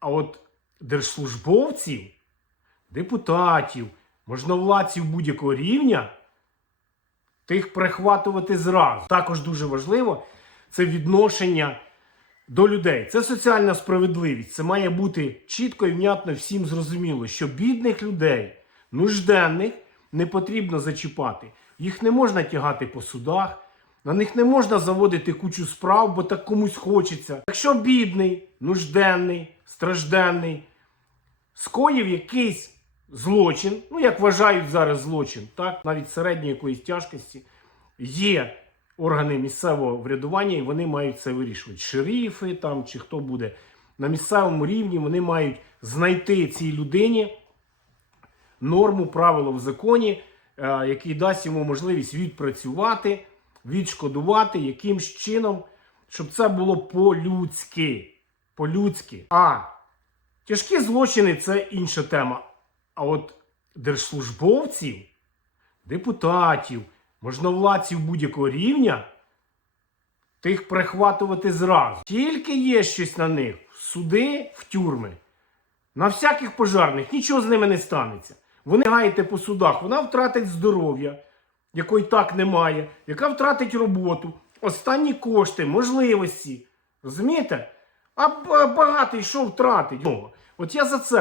А от держслужбовців, депутатів, можновладців будь-якого рівня, тих прихватувати зразу. Також дуже важливо це відношення до людей. Це соціальна справедливість. Це має бути чітко і внятно всім зрозуміло, що бідних людей, нужденних не потрібно зачіпати. Їх не можна тягати по судах, на них не можна заводити кучу справ, бо так комусь хочеться. Якщо бідний, нужденний, стражденний, скоїв якийсь злочин, ну як вважають зараз злочин, так, навіть середньої якоїсь тяжкості, є органи місцевого врядування, і вони мають це вирішувати. Шерифи там чи хто буде на місцевому рівні, вони мають знайти цій людині норму, правило в законі, е, який дасть йому можливість відпрацювати, відшкодувати якимсь чином, щоб це було по-людськи. По-людськи. А тяжкі злочини це інша тема. А от держслужбовців, депутатів, можновладців будь-якого рівня, тих прихватувати зразу. Тільки є щось на них суди, в тюрми. На всяких пожарних нічого з ними не станеться. Вони гаєте по судах, вона втратить здоров'я, якої так немає, яка втратить роботу, останні кошти, можливості. Розумієте? А б- багатий що втратить? От я за це